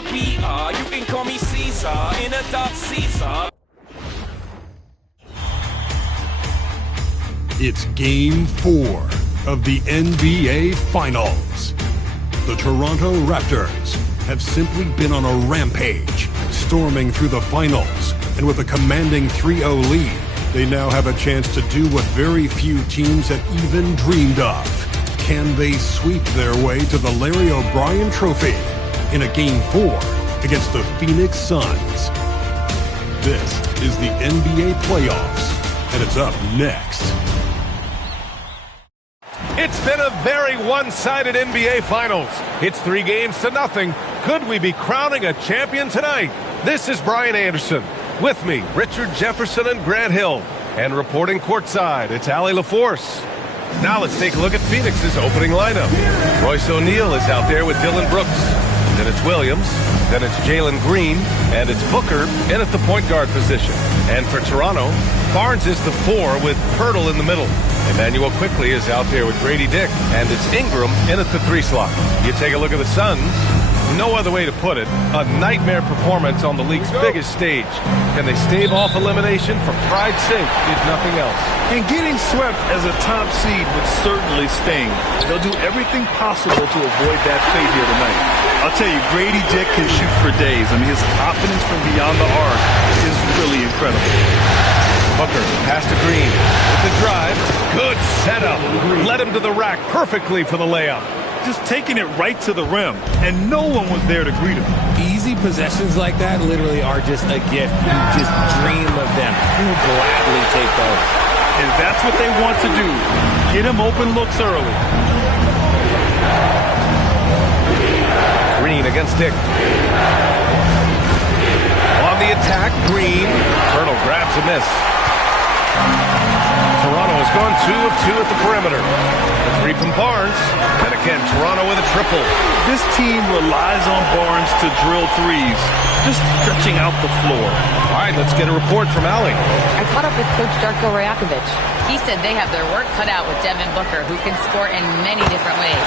A-B-R. You can call me Caesar, in a dark Caesar. It's Game 4 of the NBA Finals. The Toronto Raptors have simply been on a rampage, storming through the finals, and with a commanding 3-0 lead, they now have a chance to do what very few teams have even dreamed of. Can they sweep their way to the Larry O'Brien Trophy in a Game 4 against the Phoenix Suns? This is the NBA Playoffs, and it's up next. It's been a very one-sided NBA Finals. It's 3-0. Could we be crowning a champion tonight? This is Brian Anderson. With me, Richard Jefferson and Grant Hill. And reporting courtside, it's Allie LaForce. Now let's take a look at Phoenix's opening lineup. Royce O'Neal is out there with Dylan Brooks. Then it's Williams. Then it's Jalen Green. And it's Booker in at the point guard position. And for Toronto, Barnes is the 4 with Pirtle in the middle. Emmanuel Quickley is out there with Grady Dick. And it's Ingram in at the 3 slot. You take a look at the Suns. No other way to put it. A nightmare performance on the league's biggest stage. Can they stave off elimination for pride's sake, if nothing else? And getting swept as a top seed would certainly sting. They'll do everything possible to avoid that fate here tonight. I'll tell you, Grady Dick can shoot for days. I mean, his confidence from beyond the arc is really incredible. Booker, pass to Green. With the drive. Good setup. Led him to the rack perfectly for the layup. Just taking it right to the rim, and no one was there to greet him. Easy possessions like that literally are just a gift. You just dream of them. He'll gladly take those. And that's what they want to do. Get him open looks early. Green against Dick. On the attack, Green. Pirtle grabs a miss. Toronto has gone 2 of 2 at the perimeter. A 3 from Barnes. And again, Toronto with a triple. This team relies on Barnes to drill threes, just stretching out the floor. All right, let's get a report from Allie. I caught up with Coach Darko Rajakovic. He said they have their work cut out with Devin Booker, who can score in many different ways.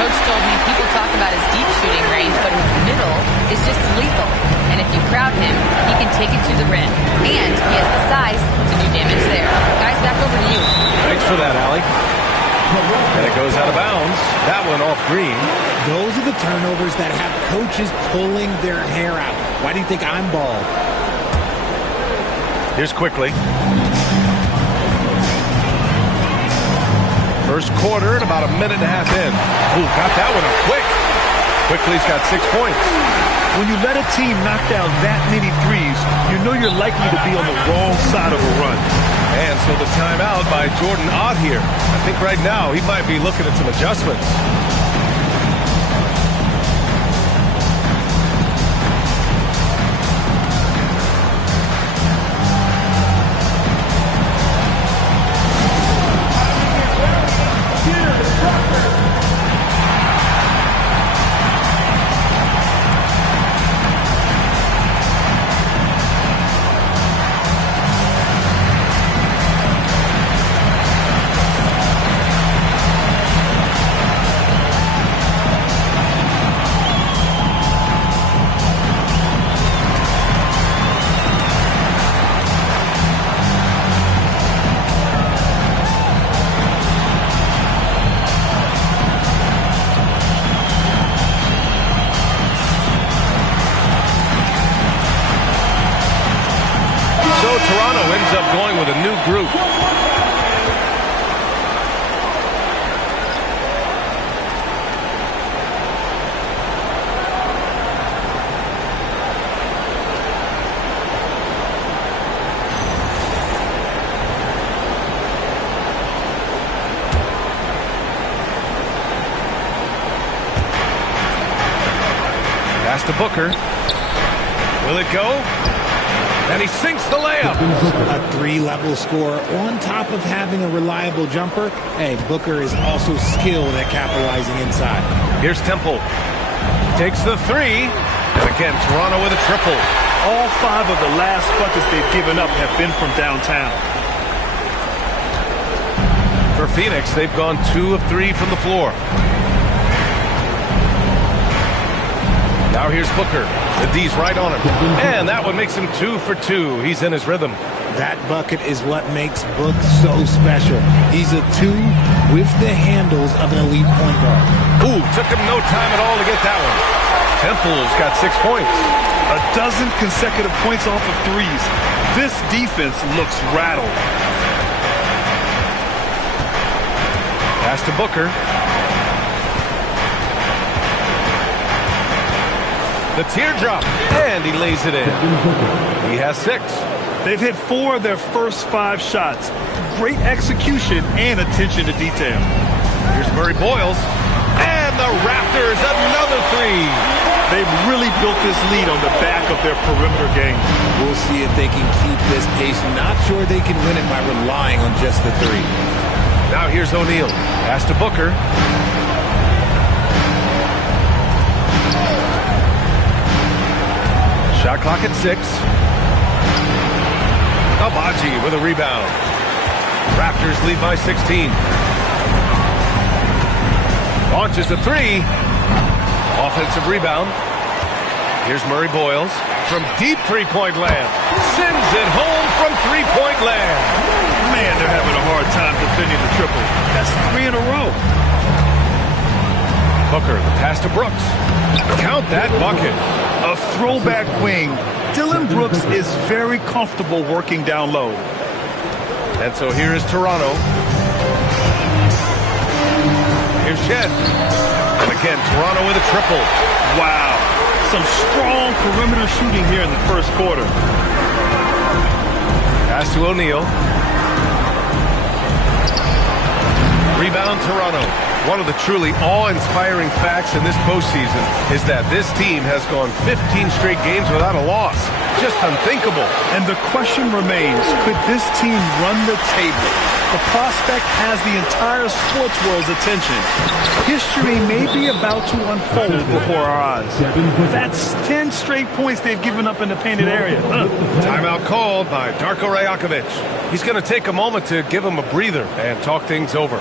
Coach told me people talk about his deep shooting range, but his middle is just as lethal. And if you crowd him, he can take it to the rim. And he has the size to do damage there. Guys, back over to you. Thanks for that, Allie. And it goes out of bounds. That one off Green. Those are the turnovers that have coaches pulling their hair out. Why do you think I'm bald? Here's Quickley. First quarter and about a minute and a half in. Ooh, got that one up quick. Quickley's got 6 points. When you let a team knock down that many threes, you know you're likely to be on the wrong side of a run. And so the timeout by Jordan Ott here. I think right now he might be looking at some adjustments. Toronto ends up going with a new group. Pass to Booker. Will it go? And he sinks the layup. A 3-level score on top of having a reliable jumper. Hey, Booker is also skilled at capitalizing inside. Here's Temple. Takes the 3. And again, Toronto with a triple. All 5 of the last buckets they've given up have been from downtown. For Phoenix, they've gone 2 of 3 from the floor. Now here's Booker. The D's right on him. And that one makes him 2 for 2. He's in his rhythm. That bucket is what makes Book so special. He's a 2 with the handles of an elite point guard. Ooh, took him no time at all to get that one. Temple's got 6 points. A dozen consecutive points off of threes. This defense looks rattled. Pass to Booker. The teardrop, and he lays it in. He has 6. They've hit 4 of their first 5 shots. Great execution and attention to detail. Here's Murray Boyles, and the Raptors another 3. They've really built this lead on the back of their perimeter game. We'll see if they can keep this pace. Not sure they can win it by relying on just the 3. Now here's O'Neal. Pass to Booker. Shot clock at 6. Abaji with a rebound. Raptors lead by 16. Launches a 3. Offensive rebound. Here's Murray Boyles from deep three-point land. Sends it home from three-point land. Man, they're having a hard time defending the triple. That's 3 in a row. Booker, the pass to Brooks. Count that bucket. A throwback wing. Dylan Brooks is very comfortable working down low. And so here is Toronto. Here's Shed. And again, Toronto with a triple. Wow. Some strong perimeter shooting here in the first quarter. Pass to O'Neal. Rebound Toronto. One of the truly awe-inspiring facts in this postseason is that this team has gone 15 straight games without a loss. Just unthinkable. And the question remains, could this team run the table? The prospect has the entire sports world's attention. History may be about to unfold before our eyes. That's 10 straight points they've given up in the painted area. Timeout called by Darko Rajakovic. He's going to take a moment to give him a breather and talk things over.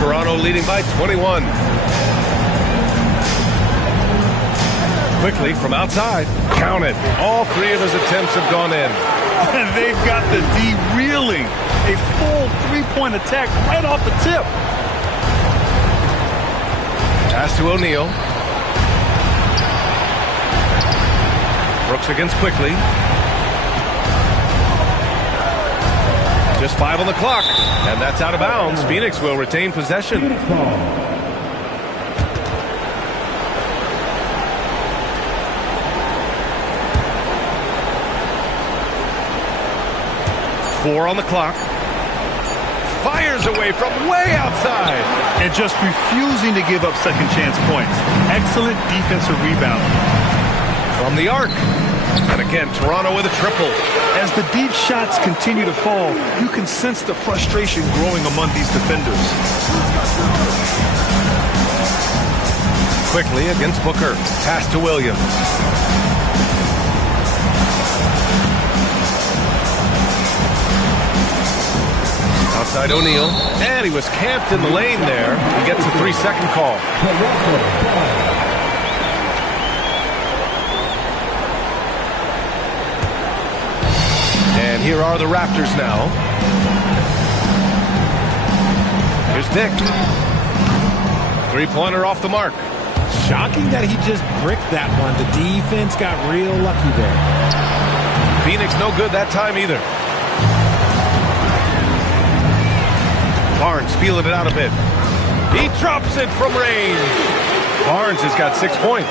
Toronto leading by 21. Quickly from outside. Count it. All 3 of his attempts have gone in. And they've got the D reeling. A full 3-point attack right off the tip. Pass to O'Neal. Brooks against Quickly. Just 5 on the clock, and that's out of bounds. Phoenix will retain possession. Four on the clock. Fires away from way outside. And just refusing to give up second chance points. Excellent defensive rebound. From the arc. And again, Toronto with a triple. As the deep shots continue to fall, you can sense the frustration growing among these defenders. Quickly against Booker. Pass to Williams. Outside O'Neal. And he was camped in the lane there. He gets a 3-second call. And here are the Raptors now. Here's Dick. Three-pointer off the mark. Shocking that he just bricked that one. The defense got real lucky there. Phoenix no good that time either. Barnes feeling it out a bit. He drops it from range. Barnes has got 6 points.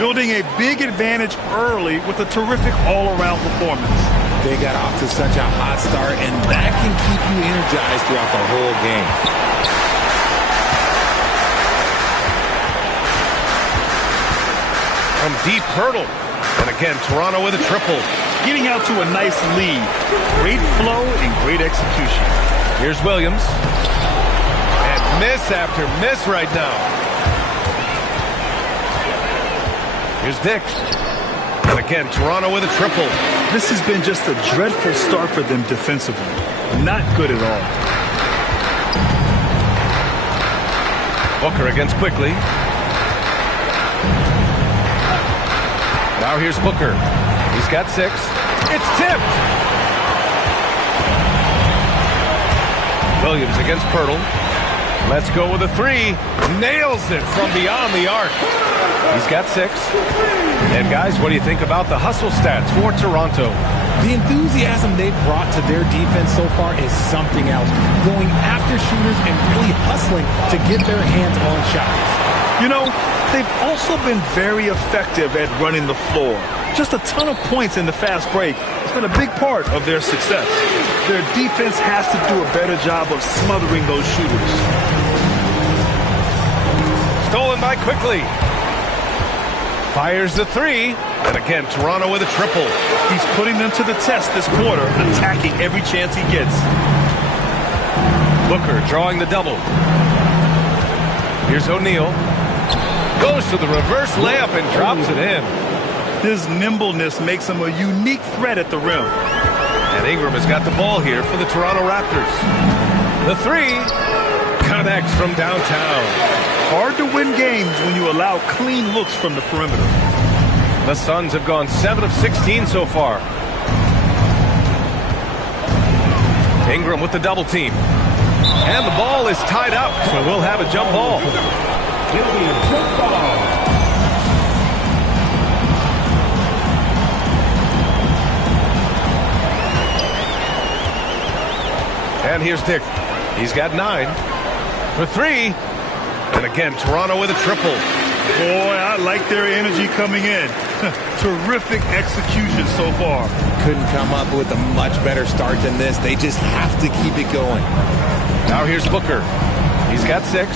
Building a big advantage early with a terrific all-around performance. They got off to such a hot start, and that can keep you energized throughout the whole game. From deep hurdle. And again, Toronto with a triple. Getting out to a nice lead. Great flow and great execution. Here's Williams. And miss after miss right now. Here's Dick. And again, Toronto with a triple. This has been just a dreadful start for them defensively. Not good at all. Booker against Quickly. Now here's Booker. He's got 6. It's tipped. Williams against Pirtle. Let's go with a 3. Nails it from beyond the arc. He's got 6. And guys, what do you think about the hustle stats for Toronto? The enthusiasm they've brought to their defense so far is something else. Going after shooters and really hustling to get their hands on shots. You know, they've also been very effective at running the floor. Just a ton of points in the fast break. It's been a big part of their success. Their defense has to do a better job of smothering those shooters. Stolen by Quickly. Fires the 3. And again, Toronto with a triple. He's putting them to the test this quarter, attacking every chance he gets. Booker drawing the double. Here's O'Neal. Goes to the reverse layup and drops it in. His nimbleness makes him a unique threat at the rim. And Ingram has got the ball here for the Toronto Raptors. The 3 connects from downtown. Hard to win games when you allow clean looks from the perimeter. The Suns have gone 7 of 16 so far. Ingram with the double team. And the ball is tied up, so we'll have a jump ball. And here's Dick. He's got 9 for 3. And again, Toronto with a triple. Boy, I like their energy coming in. Terrific execution so far. Couldn't come up with a much better start than this. They just have to keep it going. Now here's Booker. He's got 6.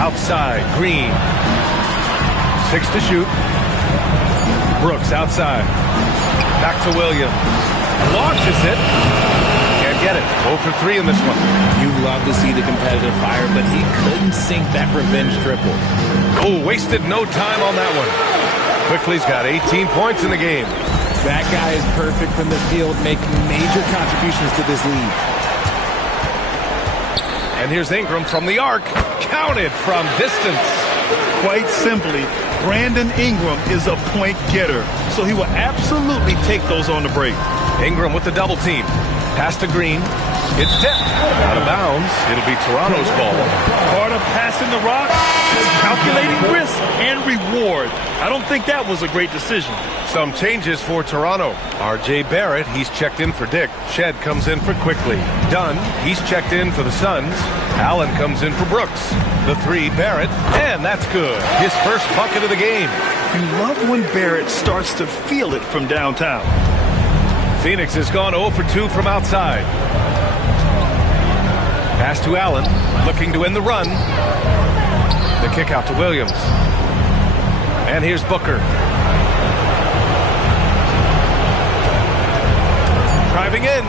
Outside, Green. 6 to shoot. Brooks outside. Back to Williams. Launches it. Can't get it. 0 for 3 in this one. You love to see the competitive fire, but he couldn't sink that revenge triple. Oh, wasted no time on that one. Quickly's got 18 points in the game. That guy is perfect from the field, making major contributions to this lead. And here's Ingram from the arc. Counted from distance. Quite simply, Brandon Ingram is a point getter, so he will absolutely take those on the break. Ingram with the double team. Pass to Green. It's tipped. Out of bounds. It'll be Toronto's ball. Part of passing the rock is calculating risk and reward. I don't think that was a great decision. Some changes for Toronto. R.J. Barrett, he's checked in for Dick. Shed comes in for Quickly. Dunn, he's checked in for the Suns. Allen comes in for Brooks. The 3, Barrett, and that's good. His first bucket of the game. You love when Barrett starts to feel it from downtown. Phoenix has gone 0 for 2 from outside. Pass to Allen, looking to end the run. The kick out to Williams. And here's Booker. Driving in,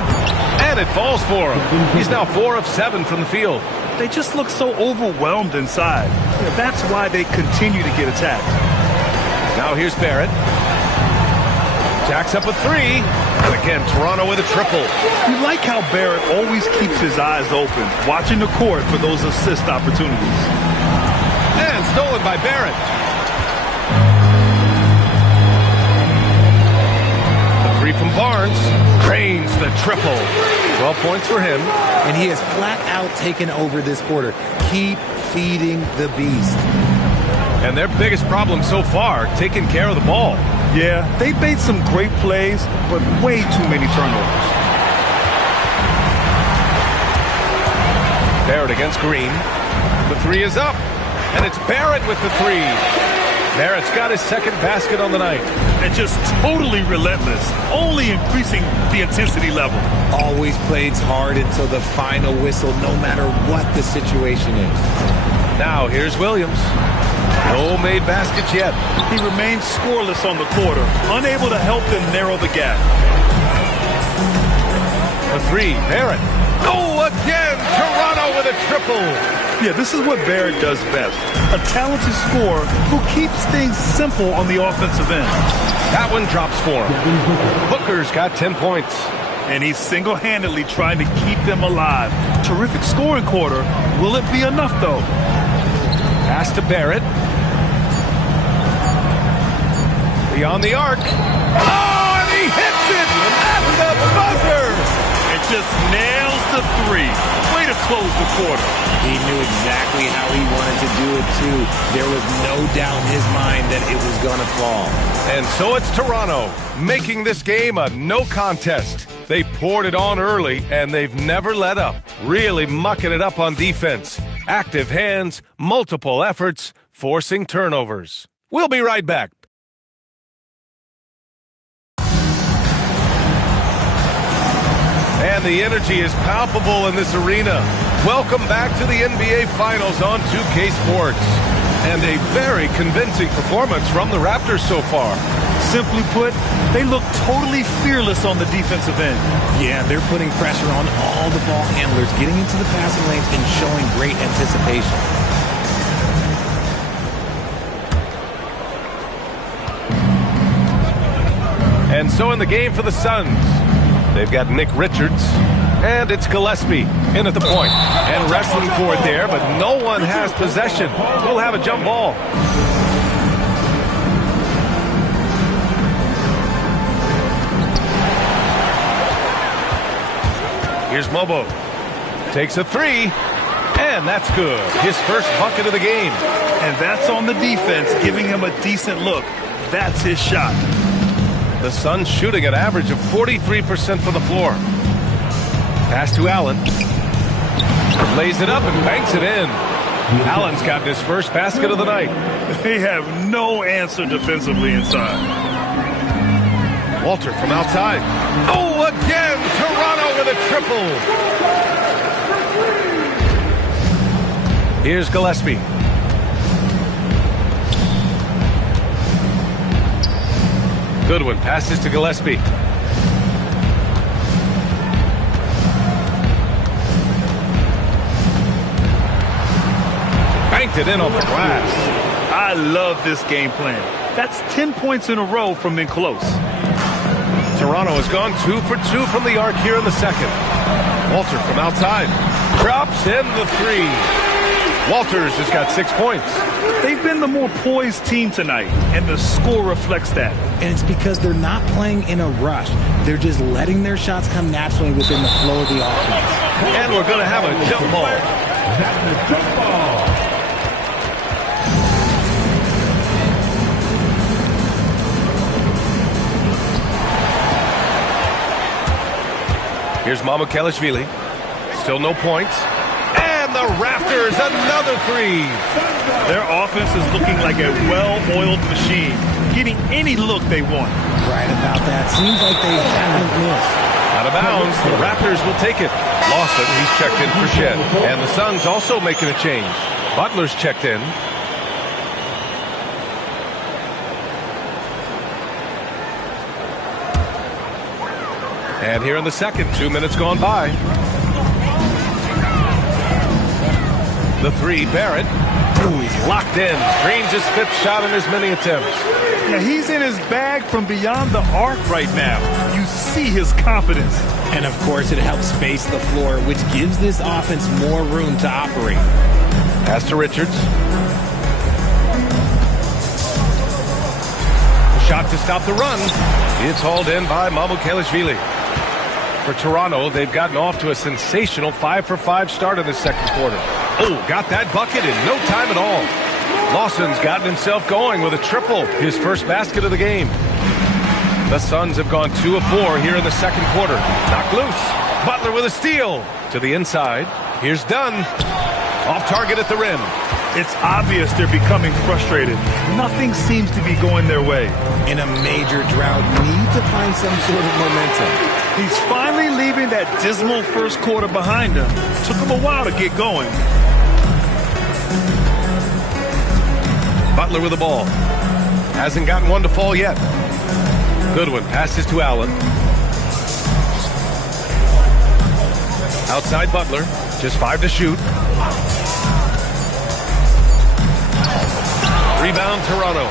and it falls for him. He's now 4 of 7 from the field. They just look so overwhelmed inside. That's why they continue to get attacked. Now here's Barrett. Jacks up a 3. And again, Toronto with a triple. You like how Barrett always keeps his eyes open, watching the court for those assist opportunities. And stolen by Barrett. The 3 from Barnes. Drains the triple. 12 points for him. And he has flat out taken over this quarter. Keep feeding the beast. And their biggest problem so far, taking care of the ball. Yeah, they made some great plays, but way too many turnovers. Barrett against Green. The three is up. And it's Barrett with the three. Barrett's got his second basket on the night. And just totally relentless, only increasing the intensity level. Always plays hard until the final whistle, no matter what the situation is. Now here's Williams. No made baskets yet. He remains scoreless on the quarter, unable to help them narrow the gap. The three, Barrett. Oh, again, Toronto with a triple. Yeah, this is what Barrett does best. A talented scorer who keeps things simple on the offensive end. That one drops for him. Booker's got 10 points. And he's single-handedly trying to keep them alive. Terrific scoring quarter. Will it be enough, though? Pass to Barrett. Beyond the arc. Oh, and he hits it at the buzzer. It just nails the three. Way to close the quarter. He knew exactly how he wanted to do it, too. There was no doubt in his mind that it was going to fall. And so it's Toronto, making this game a no contest. They poured it on early, and they've never let up. Really mucking it up on defense. Active hands, multiple efforts, forcing turnovers. We'll be right back. And the energy is palpable in this arena. Welcome back to the NBA Finals on 2K Sports. And a very convincing performance from the Raptors so far. Simply put, they look totally fearless on the defensive end. Yeah, they're putting pressure on all the ball handlers, getting into the passing lanes and showing great anticipation. And so in the game for the Suns, they've got Nick Richards, and it's Gillespie in at the point. And wrestling for it there, but no one has possession. We'll have a jump ball. Here's Mobo. Takes a three, and that's good. His first bucket of the game. And that's on the defense, giving him a decent look. That's his shot. The Suns shooting an average of 43% from the floor. Pass to Allen. Lays it up and banks it in. Allen's got his first basket of the night. They have no answer defensively inside. Walter from outside. Oh, again! Toronto with a triple. Here's Gillespie. Goodwin passes to Gillespie. Banked it in off the glass. I love this game plan. That's 10 points in a row from in close. Toronto has gone 2 for 2 from the arc here in the second. Walter from outside. Drops in the three. Walters has got 6 points. They've been the more poised team tonight, and the score reflects that. And it's because they're not playing in a rush. They're just letting their shots come naturally within the flow of the offense. And we're going to have a jump ball. That's a jump ball. Here's Mamukelashvili. Still no points. And the Raptors, another three. Their offense is looking like a well-oiled machine, getting any look they want. Right about that. Seems like they haven't missed. Out of bounds, the Raptors will take it. Lawson, he's checked in for Shed. And the Suns also making a change. Butler's checked in. And here in the second, 2 minutes gone by. The three, Barrett. Ooh, he's locked in. Drains his fifth shot in as many attempts. Yeah, he's in his bag from beyond the arc right now. You see his confidence. And, of course, it helps space the floor, which gives this offense more room to operate. Pass to Richards. Shot to stop the run. It's hauled in by Mamukelashvili. For Toronto, they've gotten off to a sensational 5-for-5 start in the second quarter. Oh, got that bucket in no time at all. Lawson's gotten himself going with a triple, his first basket of the game. The Suns have gone 2 of 4 here in the second quarter. Knocked loose. Butler with a steal. To the inside. Here's Dunn. Off target at the rim. It's obvious they're becoming frustrated. Nothing seems to be going their way. In a major drought, need to find some sort of momentum. He's finally leaving that dismal first quarter behind him. Took him a while to get going. Butler with the ball. Hasn't gotten one to fall yet. Goodwin passes to Allen. Outside Butler. Just 5 to shoot. Rebound Toronto.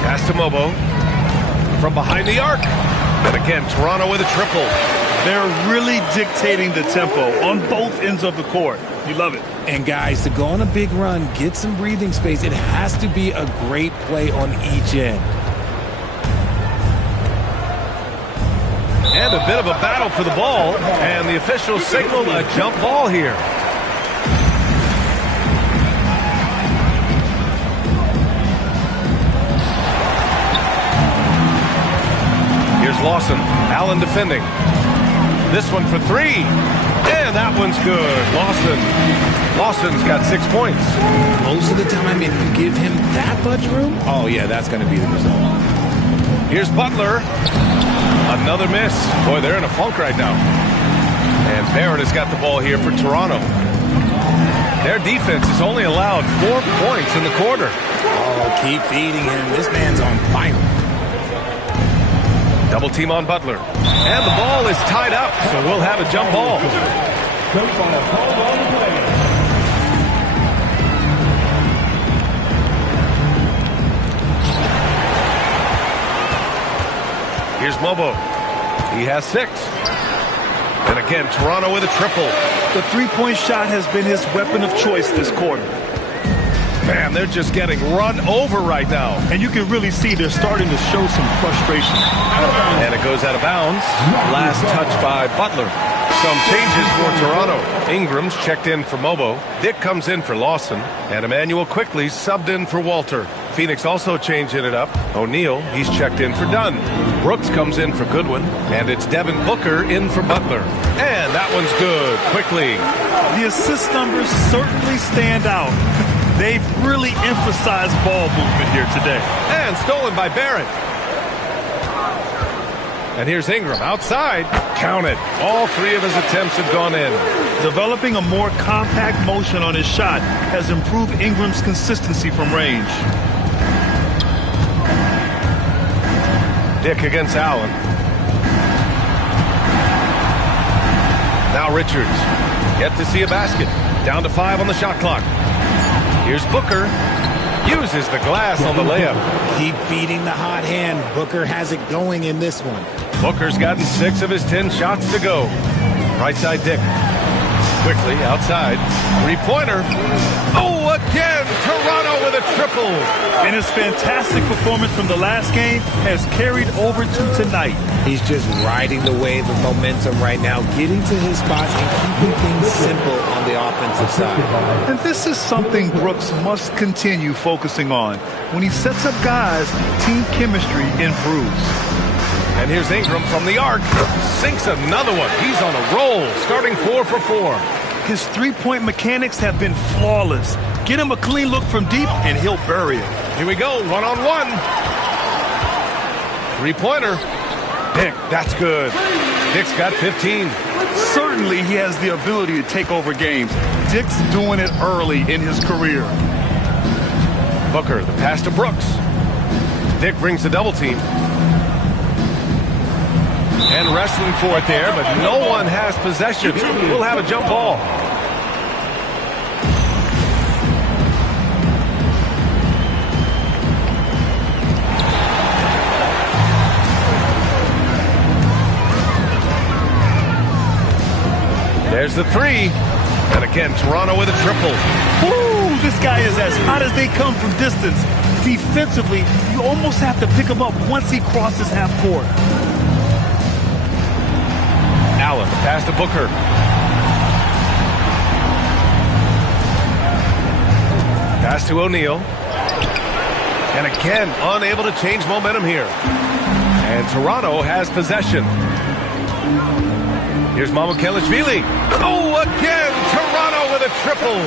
Pass to Mobo. From behind the arc. And again, Toronto with a triple. They're really dictating the tempo on both ends of the court. You love it. And guys, to go on a big run, get some breathing space, it has to be a great play on each end. And a bit of a battle for the ball. And the officials signal a jump ball here. Here's Lawson. Allen defending. This one for 3. And that one's good. Lawson's got 6 points. Most of the time, if you give him that much room, oh yeah, that's going to be the result. Here's Butler. Another miss. Boy, they're in a funk right now. And Barrett has got the ball here for Toronto. Their defense has only allowed 4 points in the quarter. Oh, keep feeding him. This man's on fire. Double team on Butler. And the ball is tied up, so we'll have a jump ball. Here's Mobo. He has 6. And again, Toronto with a triple. The three-point shot has been his weapon of choice this quarter. Man, they're just getting run over right now. And you can really see they're starting to show some frustration. And it goes out of bounds. Last touch by Butler. Some changes for Toronto. Ingram's checked in for Mobo. Dick comes in for Lawson. And Emmanuel quickly subbed in for Walter. Phoenix also changing it up. O'Neal, he's checked in for Dunn. Brooks comes in for Goodwin. And it's Devin Booker in for Butler. And that one's good. Quickly. The assist numbers certainly stand out. They've really emphasized ball movement here today. And stolen by Barrett. And here's Ingram outside. Count it. All 3 of his attempts have gone in. Developing a more compact motion on his shot has improved Ingram's consistency from range. Dick against Allen. Now Richards. Yet to see a basket. Down to 5 on the shot clock. Here's Booker. Uses the glass on the layup. Keep feeding the hot hand. Booker has it going in this one. Booker's gotten 6 of his 10 shots to go. Right side Dick. Quickly outside. 3-pointer. Oh, again. Toronto with a triple. And his fantastic performance from the last game has carried over to tonight. He's just riding the wave of momentum right now, getting to his spots and keeping things simple on the offensive side. And this is something Brooks must continue focusing on. When he sets up guys, team chemistry improves. And here's Ingram from the arc. Sinks another one. He's on a roll, starting 4 for 4. His three-point mechanics have been flawless. Get him a clean look from deep, and he'll bury it. Here we go, one-on-one. 3-pointer. Dick, that's good. Dick's got 15. Certainly he has the ability to take over games. Dick's doing it early in his career. Booker, the pass to Brooks. Dick brings the double team. And wrestling for it there, but no one has possession. We'll have a jump ball. There's the 3. And again, Toronto with a triple. Woo! This guy is as hot as they come from distance. Defensively, you almost have to pick him up once he crosses half court. Pass to Booker. Pass to O'Neal. And again, unable to change momentum here. And Toronto has possession. Here's Mamukelashvili. Oh, again, Toronto with a triple.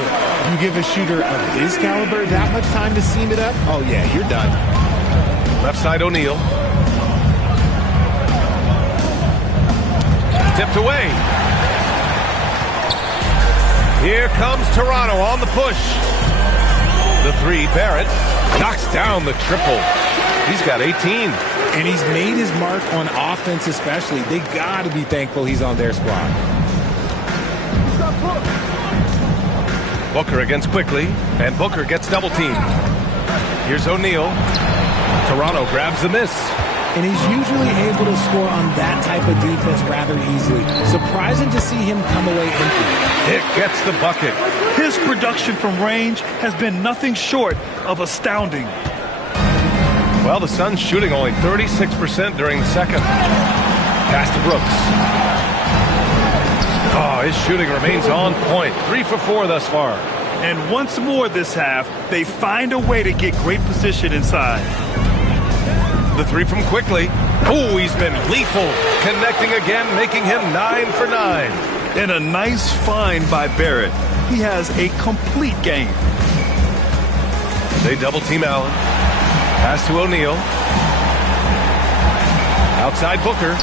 You give a shooter of his caliber that much time to seam it up? Oh, yeah, you're done. Left side, O'Neal. Tipped away. Here comes Toronto on the push. The three, Barrett knocks down the triple. He's got 18. And he's made his mark on offense especially. They got to be thankful he's on their squad. Booker against Quickly, and Booker gets double teamed. Here's O'Neal. Toronto grabs the miss. And he's usually able to score on that type of defense rather easily. Surprising to see him come away empty. It gets the bucket. His production from range has been nothing short of astounding. Well, the Suns shooting only 36% during the second. Pass to Brooks. Oh, his shooting remains on point. 3 for 4 thus far. And once more this half, they find a way to get great position inside. The three from Quickly. Oh, he's been lethal. Connecting again, making him 9 for 9. And a nice find by Barrett. He has a complete game. They double team Allen. Pass to O'Neal. Outside Booker.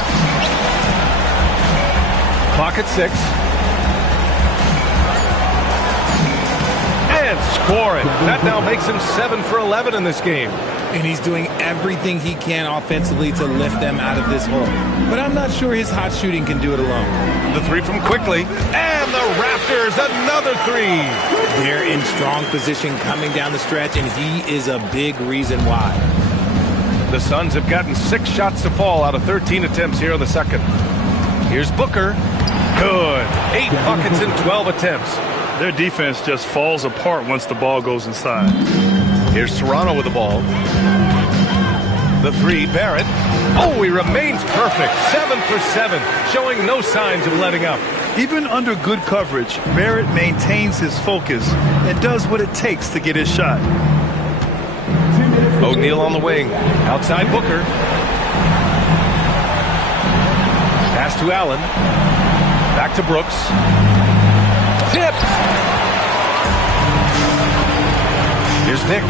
Clock at 6. And scoring. That now makes him 7 for 11 in this game. And he's doing everything he can offensively to lift them out of this hole. But I'm not sure his hot shooting can do it alone. The three from Quickly. And the Raptors, another three. They're in strong position coming down the stretch, and he is a big reason why. The Suns have gotten 6 shots to fall out of 13 attempts here in the second. Here's Booker. Good. 8 buckets in 12 attempts. Their defense just falls apart once the ball goes inside. Here's Toronto with the ball. The three, Barrett. Oh, he remains perfect. 7 for 7, showing no signs of letting up. Even under good coverage, Barrett maintains his focus and does what it takes to get his shot. O'Neal on the wing. Outside Booker. Pass to Allen. Back to Brooks. Tipped. Here's Nick.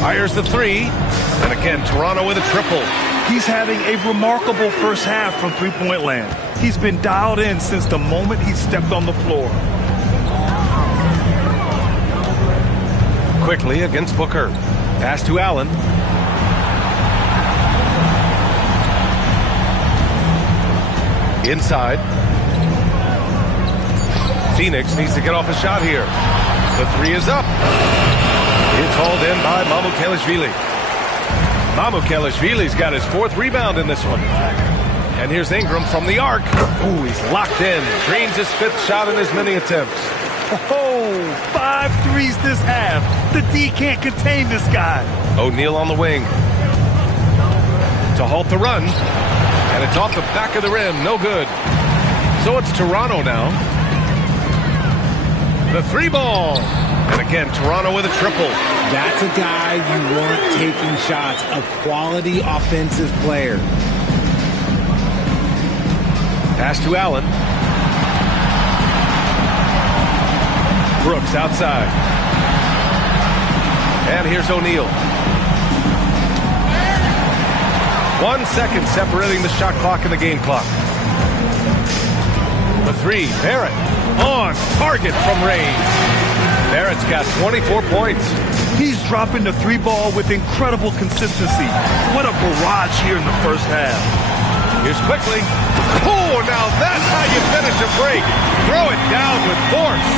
Fires the three. And again, Toronto with a triple. He's having a remarkable first half from three-point land. He's been dialed in since the moment he stepped on the floor. Quickly against Booker. Pass to Allen. Inside. Phoenix needs to get off a shot here. The three is up. It's hauled in by Mamukelashvili. Mamukelashvili's got his 4th rebound in this one. And here's Ingram from the arc. Ooh, he's locked in. Drains his 5th shot in as many attempts. Oh, 5 threes this half. The D can't contain this guy. O'Neal on the wing. To halt the run. And it's off the back of the rim. No good. So it's Toronto now. The 3 ball. And again, Toronto with a triple. That's a guy you want taking shots. A quality offensive player. Pass to Allen. Brooks outside. And here's O'Neal. 1 second separating the shot clock and the game clock. The 3, Barrett on target from range. Barrett's got 24 points. He's dropping the 3 ball with incredible consistency. What a barrage here in the first half. Here's Quickly. Oh, now that's how you finish a break. Throw it down with force.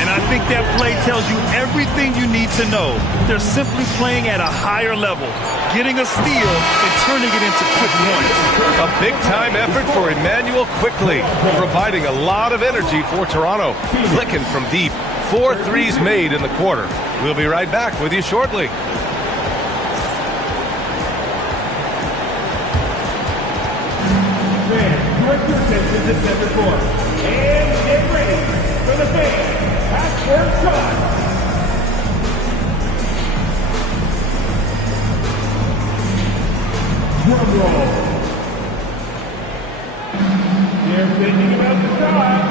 And I think that play tells you everything you need to know. They're simply playing at a higher level, getting a steal and turning it into quick points. A big-time effort for Emmanuel Quickly, providing a lot of energy for Toronto. Flicking from deep. 4 threes made in the quarter. We'll be right back with you shortly. is the center court. And get ready for the big half-court shot. Drum roll. They're thinking about the shot.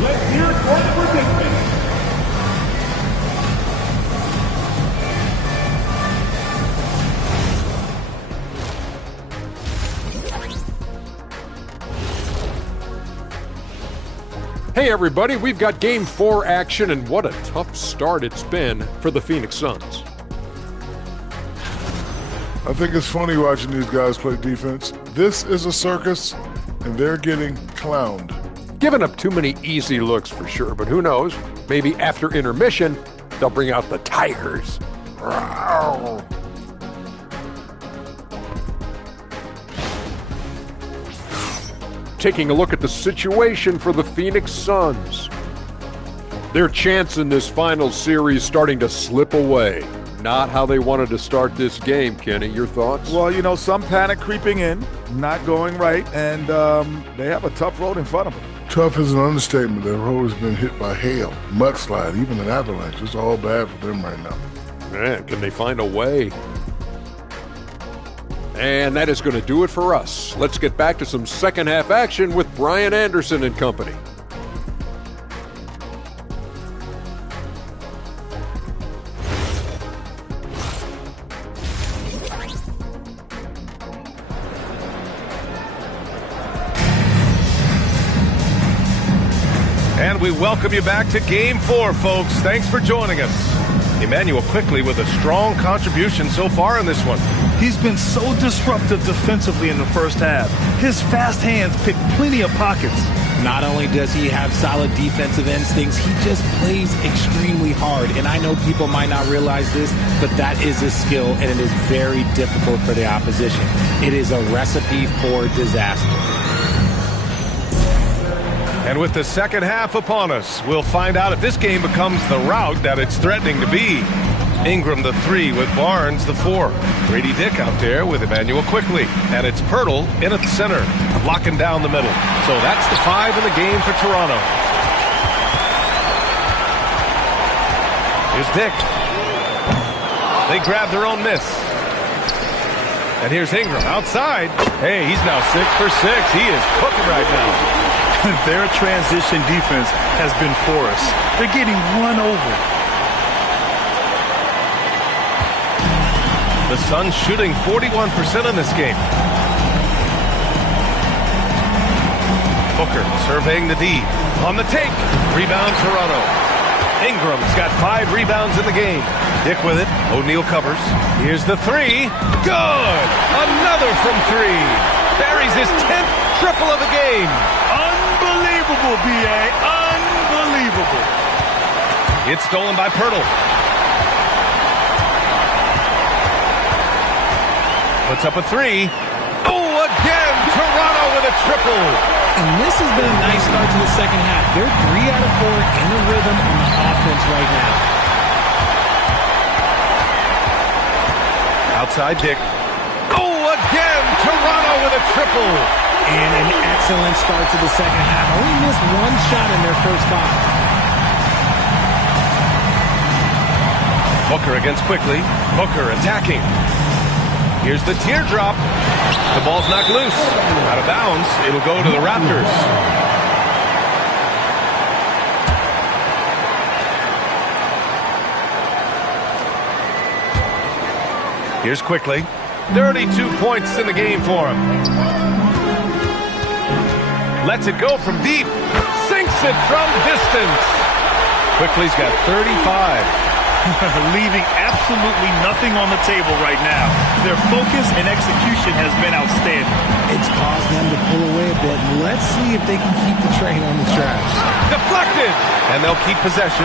Let's hear it for the participants. Hey everybody, we've got Game 4 action, and what a tough start it's been for the Phoenix Suns. I think it's funny watching these guys play defense. This is a circus, and they're getting clowned. Giving up too many easy looks for sure, but who knows? Maybe after intermission, they'll bring out the Tigers. Rawr. Taking a look at the situation for the Phoenix Suns. Their chance in this final series starting to slip away. Not how they wanted to start this game, Kenny. Your thoughts? Well, you know, some panic creeping in, not going right, and they have a tough road in front of them. Tough is an understatement. Their road has been hit by hail, mudslide, even an avalanche. It's all bad for them right now. Man, can they find a way? And that is going to do it for us. Let's get back to some second half action with Brian Anderson and company. And we welcome you back to Game 4, folks. Thanks for joining us. Emmanuel quickly with a strong contribution so far in this one. He's been so disruptive defensively in the first half. His fast hands pick plenty of pockets. Not only does he have solid defensive instincts, he just plays extremely hard. And I know people might not realize this, but that is a skill, and it is very difficult for the opposition. It is a recipe for disaster. And with the second half upon us, we'll find out if this game becomes the rout that it's threatening to be. Ingram the 3 with Barnes the 4. Grady Dick out there with Emmanuel quickly. And it's Pirtle in at the center, locking down the middle. So that's the 5 in the game for Toronto. Here's Dick. They grab their own miss. And here's Ingram outside. Hey, he's now 6 for 6. He is cooking right now. Their transition defense has been porous. They're getting run over. The Suns shooting 41% in this game. Booker surveying the D. On the take. Rebound Toronto. Ingram's got 5 rebounds in the game. Dick with it. O'Neal covers. Here's the 3. Good! Another from 3. Buries his 10th triple of the game. Unbelievable, B.A. Unbelievable. It's stolen by Pirtle. Puts up a 3. Oh, again! Toronto with a triple. And this has been a nice start to the second half. They're 3 out of 4 in the rhythm on the offense right now. Outside Dick. Oh, again! Toronto with a triple. And an excellent start to the second half. Only missed 1 shot in their first 5. Booker against quickly. Booker attacking. Here's the teardrop. The ball's knocked loose. Out of bounds. It'll go to the Raptors. Here's quickly. 32 points in the game for him. Lets it go from deep. Sinks it from distance. Quickly's got 35. Leaving absolutely nothing on the table right now. Their focus and execution has been outstanding. It's caused them to pull away a bit. Let's see if they can keep the train on the tracks. Deflected! And they'll keep possession.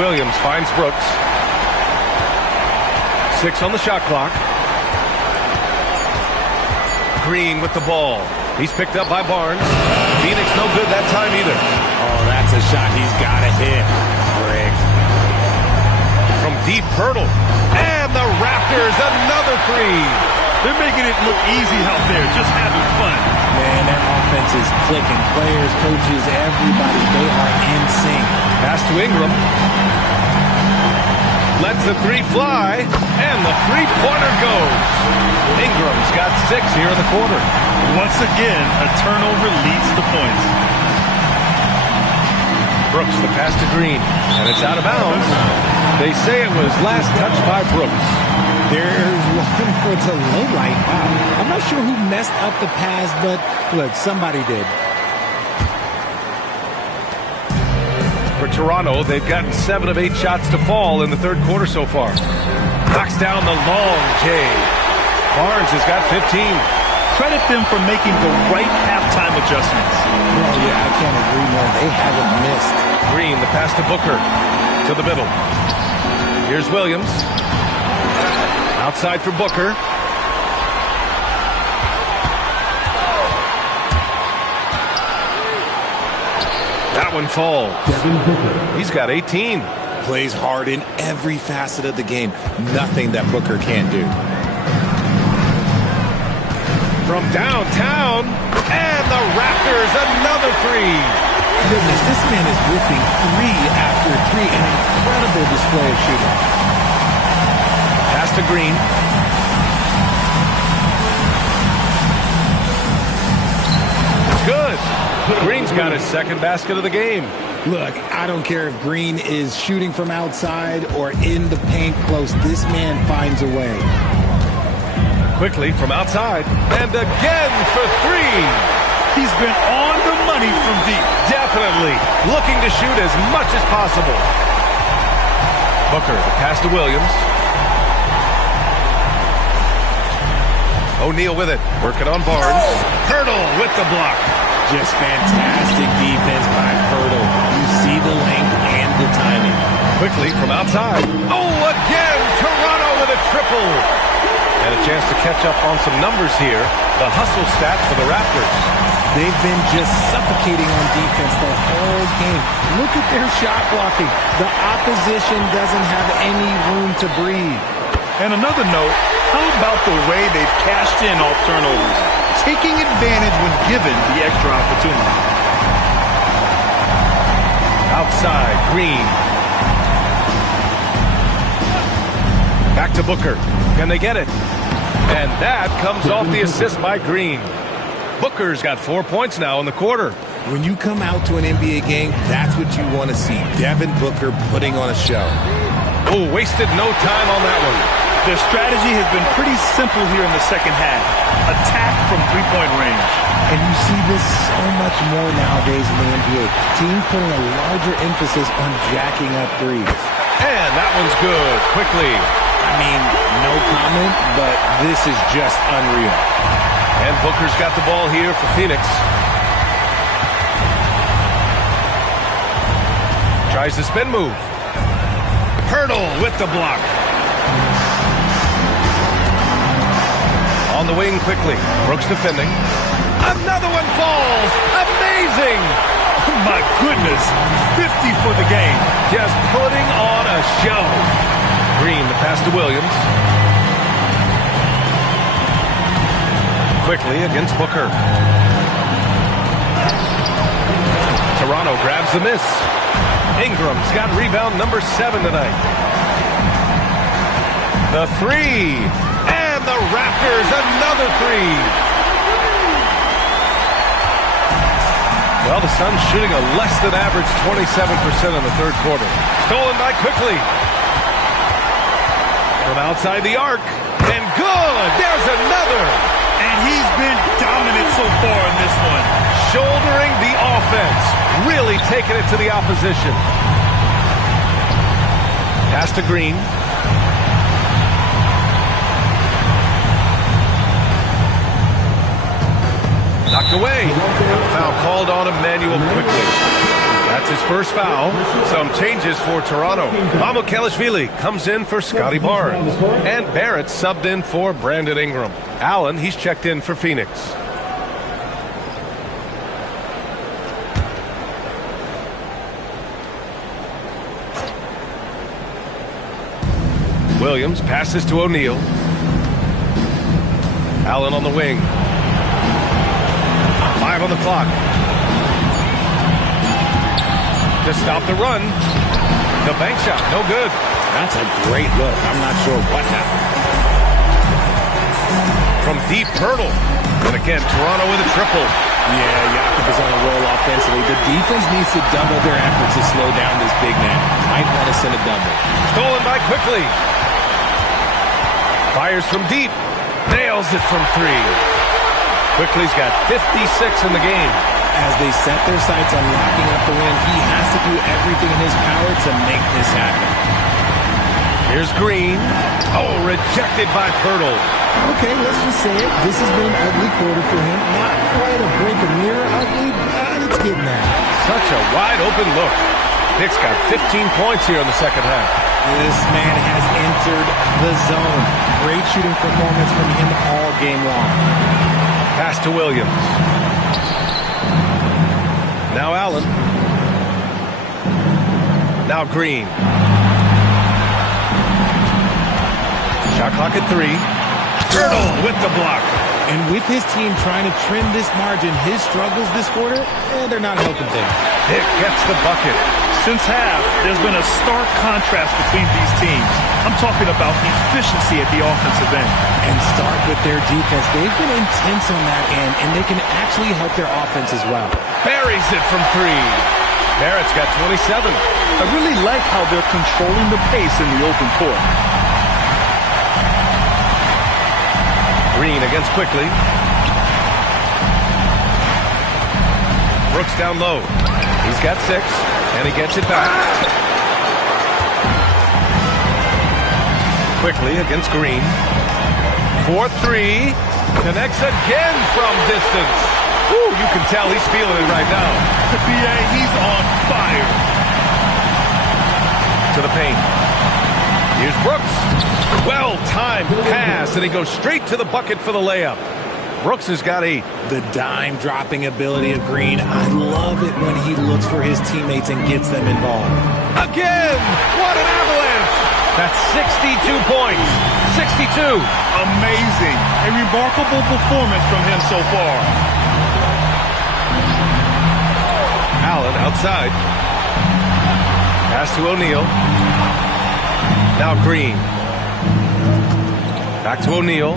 Williams finds Brooks. 6 on the shot clock. Green with the ball. He's picked up by Barnes. Phoenix no good that time either. Oh, that's a shot he's got to hit. Greg. From deep hurdle. And the Raptors, another three. They're making it look easy out there, just having fun. Man, their offense is clicking. Players, coaches, everybody, they are in sync. Pass to Ingram. Lets the three fly, and the three-pointer goes. Ingram's got 6 here in the quarter. Once again, a turnover leads to points. Brooks, the pass to Green, and it's out of bounds. They say it was last touched by Brooks. There's one for the low light. Wow. I'm not sure who messed up the pass, but look, somebody did. For Toronto, they've gotten 7 of 8 shots to fall in the third quarter so far. Knocks down the long J. Barnes has got 15. Credit them for making the right halftime adjustments. Oh, yeah, I can't agree more. They haven't missed. Green, the pass to Booker. To the middle. Here's Williams. Outside for Booker. That one falls. He's got 18. Plays hard in every facet of the game. Nothing that Booker can't do. From downtown, and the Raptors, another three. Goodness, this man is whipping 3 after 3. An incredible display of shooting. Pass to Green. It's good. Green's got his second basket of the game. Look, I don't care if Green is shooting from outside or in the paint close. This man finds a way. Quickly from outside, and again for 3. He's been on the money from deep. Definitely looking to shoot as much as possible. Booker, the pass to Williams. O'Neal with it, working on Barnes. Hurdle with the block. Just fantastic defense by Hurdle. You see the length and the timing. Quickly from outside. Oh, again, Toronto with a triple. And a chance to catch up on some numbers here. The hustle stats for the Raptors. They've been just suffocating on defense the whole game. Look at their shot blocking. The opposition doesn't have any room to breathe. And another note, how about the way they've cashed in off turnovers? Taking advantage when given the extra opportunity. Outside, Green. Back to Booker. Can they get it? And that comes off the assist by Green. Booker's got 4 points now in the quarter. When you come out to an NBA game, that's what you want to see. Devin Booker putting on a show. Oh, wasted no time on that one. Their strategy has been pretty simple here in the second half. Attack from three-point range. And you see this so much more nowadays in the NBA. Teams putting a larger emphasis on jacking up threes. And that one's good. Quickly. I mean, no comment, but this is just unreal. And Booker's got the ball here for Phoenix. Tries the spin move. Hurdle with the block. On the wing quickly. Brooks defending. Another one falls. Amazing. Oh my goodness. 50 for the game. Just putting on a show. Green, the pass to Williams. Quickly against Booker. Toronto grabs the miss. Ingram's got rebound number 7 tonight. The 3. And the Raptors, another 3. Well, the Suns shooting a less than average 27% in the third quarter. Stolen by Quickly. From outside the arc. And good! There's another! And he's been dominant so far in this one. Shouldering the offense. Really taking it to the opposition. Pass to Green. Knocked away. Foul called on Emmanuel Quickly. That's his first foul. Some changes for Toronto. Mamukelashvili comes in for Scotty Barnes. And Barrett subbed in for Brandon Ingram. Allen, he's checked in for Phoenix. Williams passes to O'Neal. Allen on the wing. 5 on the clock. To stop the run. The bank shot, no good. That's a great look. I'm not sure what happened. From deep, Hurdle. And again, Toronto with a triple. Yeah, Jakob is on a roll offensively. The defense needs to double their efforts to slow down this big man. Might want to send a double. Stolen by Quickly. Fires from deep. Nails it from 3. Quickly's got 56 in the game. As they set their sights on locking up the win, he has to do everything in his power to make this happen. Here's Green. Oh, rejected by Pirtle. Okay, let's just say it. This has been an ugly quarter for him. Not quite a break of mirror ugly, but it's getting there. Such a wide open look. Nick's got 15 points here in the second half. This man has entered the zone. Great shooting performance from him all game long. Pass to Williams. Now Allen. Now Green. Shot clock at 3. Hurdle with the block. And with his team trying to trim this margin, his struggles this quarter, they're not helping things. Nick gets the bucket. Since half, there's been a stark contrast between these teams. I'm talking about efficiency at the offensive end. And start with their defense. They've been intense on that end, and they can actually help their offense as well. Buries it from 3. Barrett's got 27. I really like how they're controlling the pace in the open court. Green against Quickly. Brooks down low. He's got 6, and he gets it back. Quickly against Green. 4-3. Connects again from distance. Ooh, you can tell he's feeling it right now. The BA, he's on fire. To the paint. Here's Brooks. Well-timed pass, and he goes straight to the bucket for the layup. Brooks has got the dime-dropping ability of Green. I love it when he looks for his teammates and gets them involved. Again! What an avalanche! That's 62 points. 62. Amazing. A remarkable performance from him so far. Allen outside. Pass to O'Neal. Now Green. Back to O'Neal.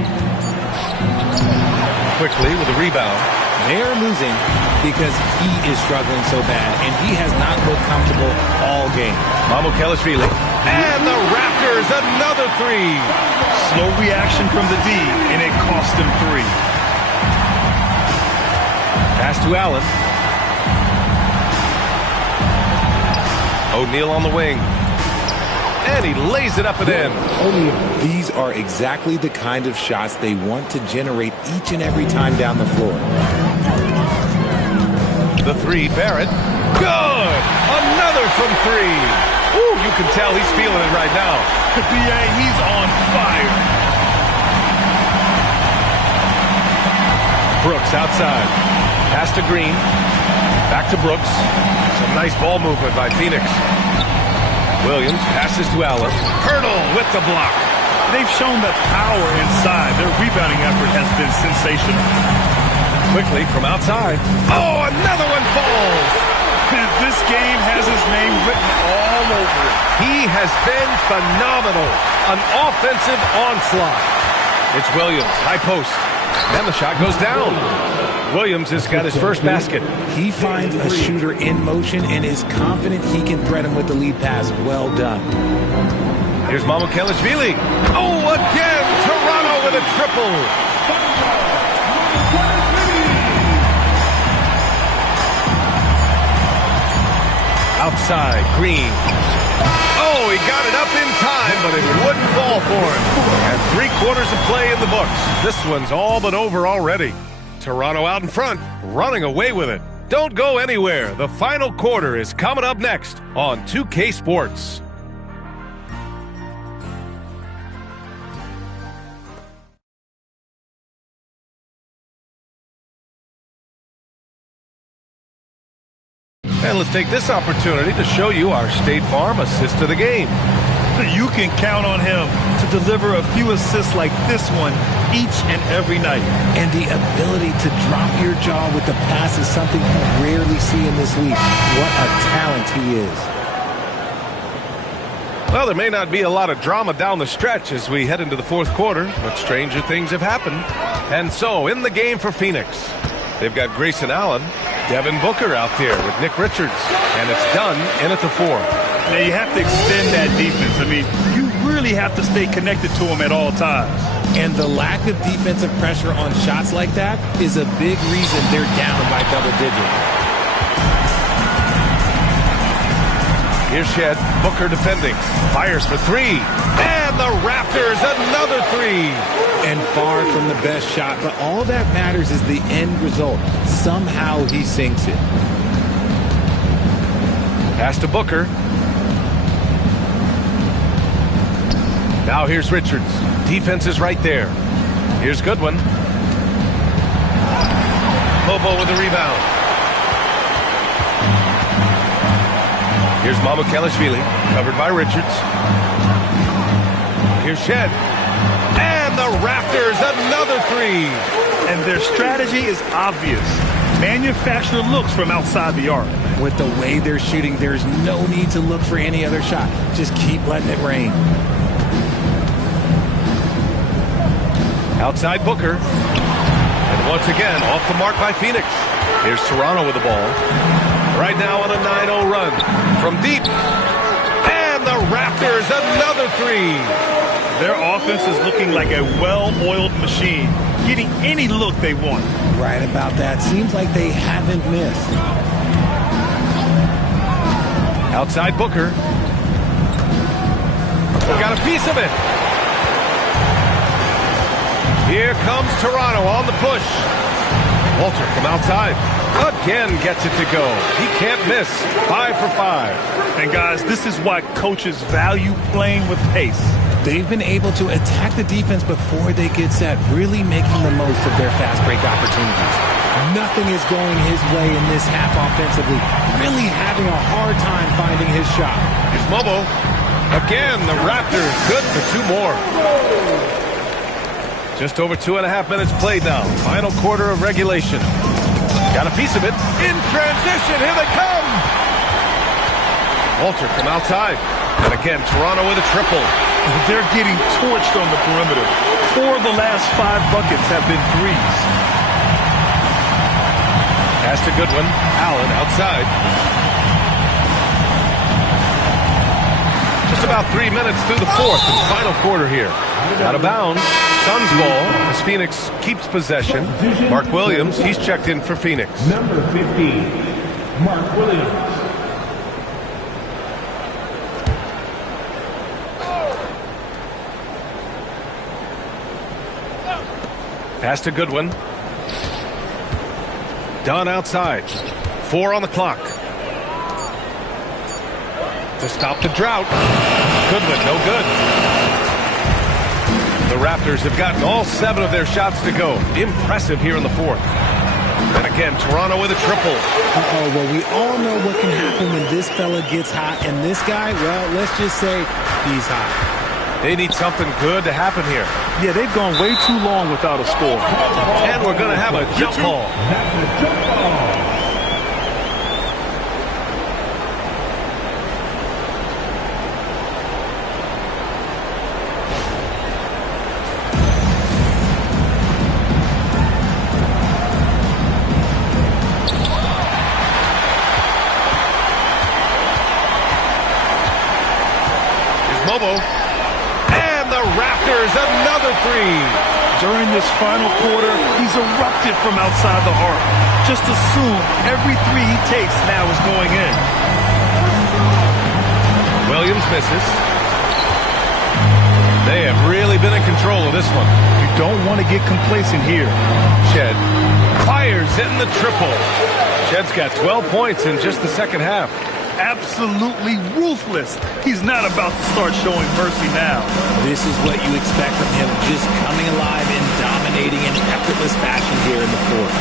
Quickly with a rebound. They're losing because he is struggling so bad, and he has not looked comfortable all game. Mamukelashvili. And the Raptors, another 3. Slow reaction from the D, and it cost him 3. Pass to Allen. O'Neal on the wing. And he lays it up and in. These are exactly the kind of shots they want to generate each and every time down the floor. The 3, Barrett. Good! Another from 3. Ooh, you can tell he's feeling it right now. BA, he's on fire. Brooks outside. Pass to Green. Back to Brooks. Some nice ball movement by Phoenix. Williams passes to Allen. Hurdle with the block. They've shown that power inside. Their rebounding effort has been sensational. Quickly from outside. Oh, another one falls. This game has his name written all over it. He has been phenomenal. An offensive onslaught. It's Williams, high post. Then the shot goes down. Williams has got his first basket. He finds a shooter in motion and is confident he can thread him with the lead pass. Well done. Here's Mamukelashvili. Oh, again, Toronto with a triple. Outside, Green. Oh, he got it up in time, but it wouldn't fall for him. And 3 quarters of play in the books. This one's all but over already. Toronto out in front, running away with it. Don't go anywhere. The final quarter is coming up next on 2K Sports. And let's take this opportunity to show you our State Farm assist to the game. You can count on him to deliver a few assists like this one each and every night. And the ability to drop your jaw with the pass is something you rarely see in this league. What a talent he is. Well, there may not be a lot of drama down the stretch as we head into the fourth quarter, but stranger things have happened. And so, in the game for Phoenix, they've got Grayson Allen, Devin Booker out there with Nick Richards, and it's done in at the 4. Now, you have to extend that defense. I mean, you really have to stay connected to them at all times. And the lack of defensive pressure on shots like that is a big reason they're down by double digits. Here's Shed, Booker defending, fires for 3, and the Raptors another 3. And far from the best shot, but all that matters is the end result. Somehow he sinks it. Pass to Booker. Now here's Richards. Defense is right there. Here's Goodwin. Bobo with the rebound. Here's Mamukelashvili, covered by Richards. Here's Shed. And the Raptors, another 3. And their strategy is obvious. Manufacture looks from outside the arc. With the way they're shooting, there's no need to look for any other shot. Just keep letting it rain. Outside Booker. And once again, off the mark by Phoenix. Here's Toronto with the ball. Right now on a 9-0 run. From deep. And the Raptors, another 3. Their offense is looking like a well-oiled machine, getting any look they want. Right about that. Seems like they haven't missed. Outside Booker. Got a piece of it. Here comes Toronto on the push. Walter from outside. Again gets it to go. He can't miss. 5 for 5. And guys, this is why coaches value playing with pace. They've been able to attack the defense before they get set, really making the most of their fast break opportunities. Nothing is going his way in this half offensively, really having a hard time finding his shot. Here's Mobo. Again, the Raptors good for 2 more. Just over 2.5 minutes played now. Final quarter of regulation. Got a piece of it. In transition, here they come. Walter from outside. And again, Toronto with a triple. They're getting torched on the perimeter. 4 of the last 5 buckets have been threes. Pass to Goodwin. Allen outside. Just about 3 minutes through the fourth and final quarter here. Out of bounds. Suns ball as Phoenix keeps possession. Mark Williams, he's checked in for Phoenix. Number 15, Mark Williams. Pass to Goodwin. Dunn outside. 4 on the clock. To stop the drought. Goodwin, no good. The Raptors have gotten all 7 of their shots to go. Impressive here in the fourth. And again, Toronto with a triple. Well, we all know what can happen when this fella gets hot. And this guy, well, let's just say he's hot. They need something good to happen here. Yeah, they've gone way too long without a score. And we're going to have a jump ball. That's a jump ball. Here's Mobo. Raptors, another 3. During this final quarter, he's erupted from outside the arc. Just assume every 3 he takes now is going in. Williams misses. They have really been in control of this one. You don't want to get complacent here. Shed fires in the triple. Shed's got 12 points in just the second half. Absolutely ruthless. He's not about to start showing mercy now. This is what you expect from him, just coming alive and dominating in effortless fashion here in the fourth.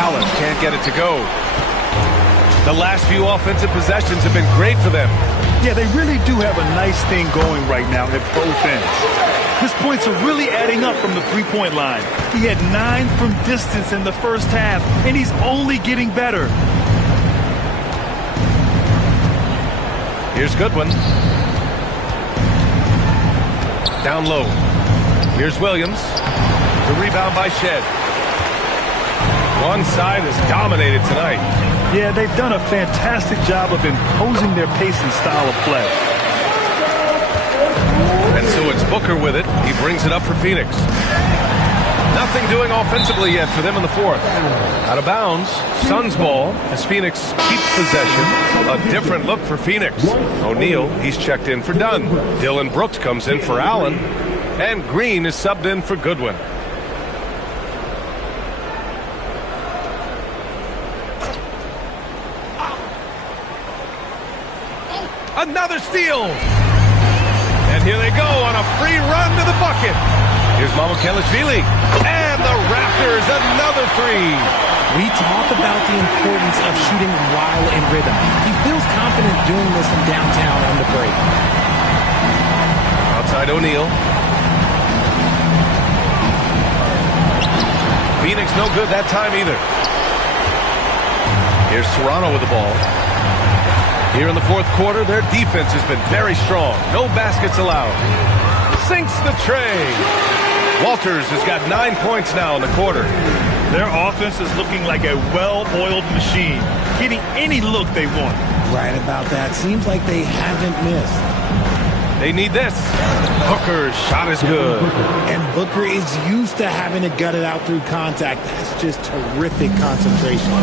Allen can't get it to go. The last few offensive possessions have been great for them. Yeah, they really do have a nice thing going right now at both ends. His points are really adding up from the three-point line. He had 9 from distance in the first half, and he's only getting better. Here's Goodwin. Down low. Here's Williams. The rebound by Shed. One side is dominated tonight. Yeah, they've done a fantastic job of imposing their pace and style of play. And so it's Booker with it. He brings it up for Phoenix. Nothing doing offensively yet for them in the fourth. Out of bounds. Suns ball as Phoenix keeps possession. A different look for Phoenix. O'Neal, he's checked in for Dunn. Dylan Brooks comes in for Allen. And Green is subbed in for Goodwin. Another steal. And here they go on a free run to the bucket. Here's Mamukelashvili. And the Raptors, another three. We talk about the importance of shooting while in rhythm. He feels confident doing this from downtown on the break. Outside O'Neal. Phoenix no good that time either. Here's Toronto with the ball. Here in the fourth quarter, their defense has been very strong. No baskets allowed. Sinks the tray. Walters has got 9 points now in the quarter. Their offense is looking like a well-oiled machine, getting any look they want. Right about that. Seems like they haven't missed. They need this. Booker's shot is good. And Booker is used to having to gut it out through contact. That's just terrific concentration.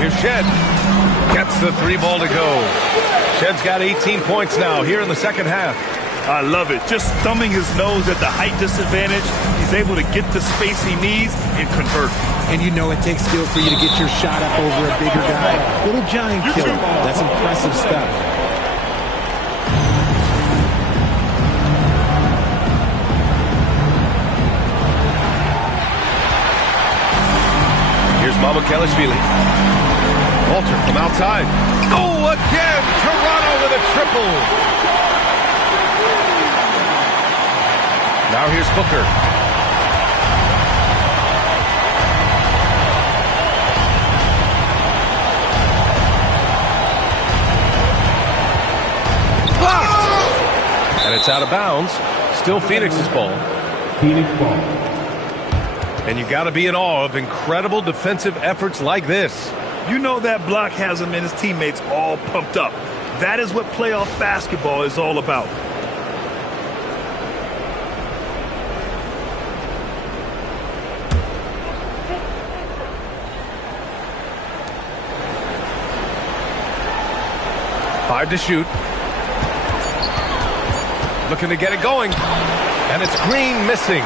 Here's Shed. Gets the three ball to go. Shed's got 18 points now here in the second half. I love it. Just thumbing his nose at the height disadvantage. He's able to get the space he needs and convert. And you know it takes skill for you to get your shot up over a bigger guy. Little giant killer. That's impressive stuff. Here's Mamukelashvili. Walter from outside. Oh, again! Toronto with a triple. Now here's Booker. Blocked! And it's out of bounds. Still Phoenix's ball. Phoenix ball. And you got to be in awe of incredible defensive efforts like this. You know that block has him and his teammates all pumped up. That is what playoff basketball is all about. Five to shoot. Looking to get it going. And it's Green missing.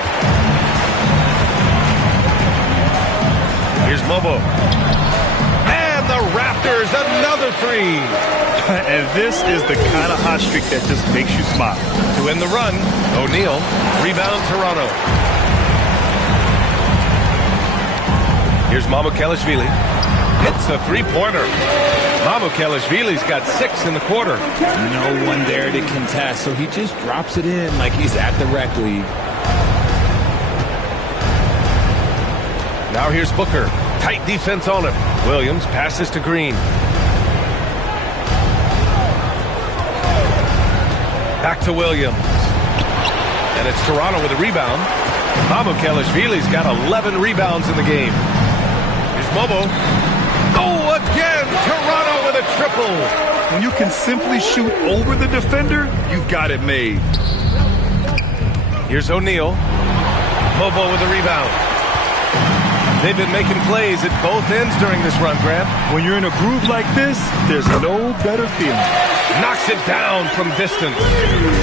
Here's Mobo. And the Raptors, another three. And this is the kind of hot streak that just makes you smile. To end the run, O'Neal. Rebound, Toronto. Here's Mamukelashvili. Hits a three-pointer. Mamukelashvili's got 6 in the quarter. No one there to contest, so he just drops it in like he's at the rec league. Now here's Booker. Tight defense on him. Williams passes to Green. Back to Williams. And it's Toronto with a rebound. Mamukelashvili's got 11 rebounds in the game. Here's Mobo. Oh, again! Toronto with a triple. When you can simply shoot over the defender, you've got it made. Here's O'Neal. Mobo with a rebound. They've been making plays at both ends during this run, Grant. When you're in a groove like this, there's no better feeling. Knocks it down from distance.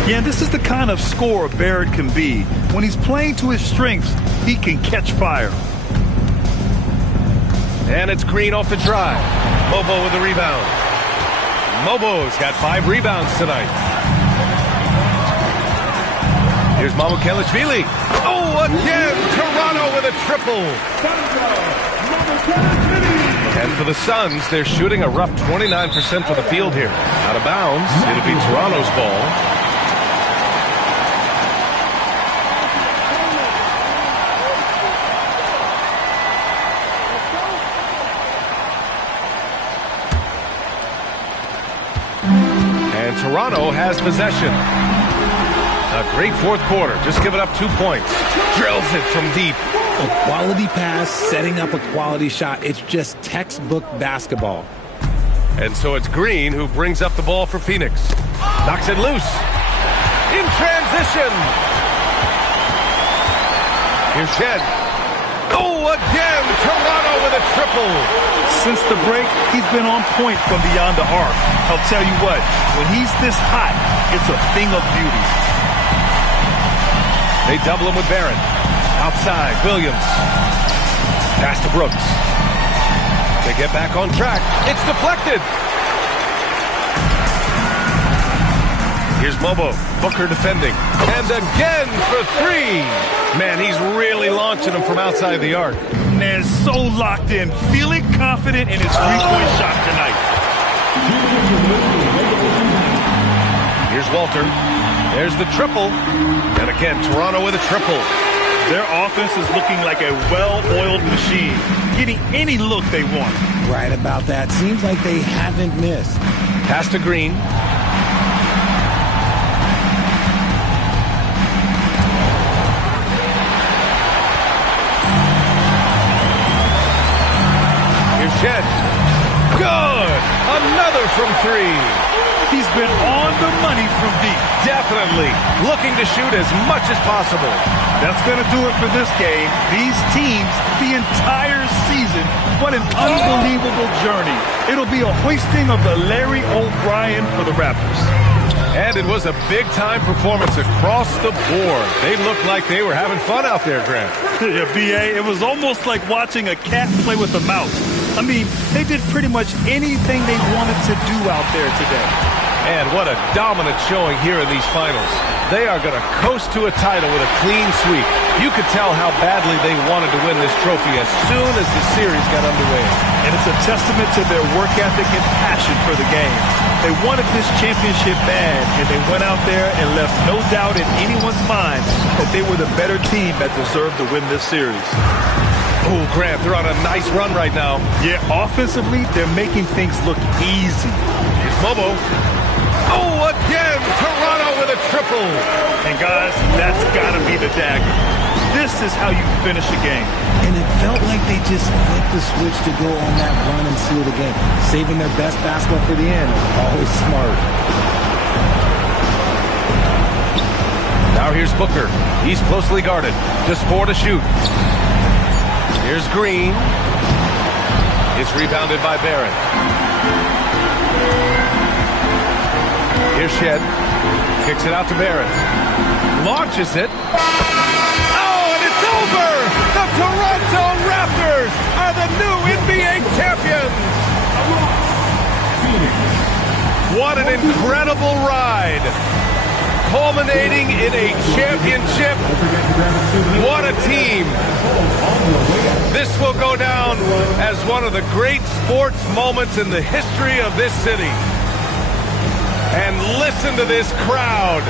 Yeah, this is the kind of scorer Barrett can be. When he's playing to his strengths, he can catch fire. And it's Green off the drive. Mobo with a rebound. Mobo's got 5 rebounds tonight. Here's Mamukelashvili. Oh, again, Toronto with a triple. And for the Suns, they're shooting a rough 29% for the field here. Out of bounds, it'll be Toronto's ball. And Toronto has possession. A great fourth quarter. Just giving up 2 points. Drills it from deep. A quality pass, setting up a quality shot. It's just textbook basketball. And so it's Green who brings up the ball for Phoenix. Knocks it loose. In transition. Here's Shed. Oh, again, Toronto with a triple. Since the break, he's been on point from beyond the arc. I'll tell you what, when he's this hot, it's a thing of beauty. They double him with Barron. Outside, Williams. Pass to Brooks. They get back on track. It's deflected. Here's Mobo. Booker defending. And again for three. Man, he's really launching him from outside the arc. Man, so locked in. Feeling confident in his three-point shot tonight. Here's Walter. There's the triple. And again, Toronto with a triple. Their offense is looking like a well-oiled machine, getting any look they want. Right about that. Seems like they haven't missed. Pass to Green. Here's Shed. Good! Another from three. He's been on the money from deep. Definitely looking to shoot as much as possible. That's going to do it for this game. These teams, the entire season, what an unbelievable journey. It'll be a hoisting of the Larry O'Brien for the Raptors. And it was a big-time performance across the board. They looked like they were having fun out there, Grant. Yeah, B.A., it was almost like watching a cat play with a mouse. I mean, they did pretty much anything they wanted to do out there today. And what a dominant showing here in these finals. They are going to coast to a title with a clean sweep. You could tell how badly they wanted to win this trophy as soon as the series got underway. And it's a testament to their work ethic and passion for the game. They wanted this championship bad, and they went out there and left no doubt in anyone's mind that they were the better team that deserved to win this series. Oh, Grant, they're on a nice run right now. Yeah, offensively, they're making things look easy. Here's Mobo. Oh, again, Toronto with a triple. And guys, that's got to be the dagger. This is how you finish a game. And it felt like they just flipped the switch to go on that run and seal the game. Saving their best basketball for the end. Always smart. Now here's Booker. He's closely guarded. Just 4 to shoot. Here's Green. It's rebounded by Barron. Here's Shed. Kicks it out to Barron. Launches it. Oh, and it's over! The Toronto Raptors are the new NBA champions! What an incredible ride! Culminating in a championship. What a team! This will go down as one of the great sports moments in the history of this city. And listen to this crowd.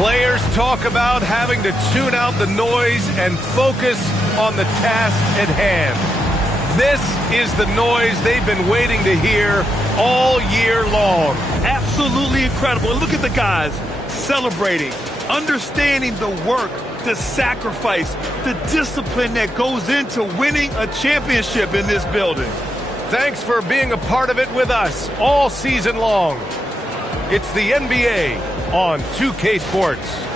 Players talk about having to tune out the noise and focus on the task at hand. This is the noise they've been waiting to hear all year long. Absolutely incredible. Look at the guys celebrating, understanding the work, the sacrifice, the discipline that goes into winning a championship in this building. Thanks for being a part of it with us all season long. It's the NBA on 2K Sports.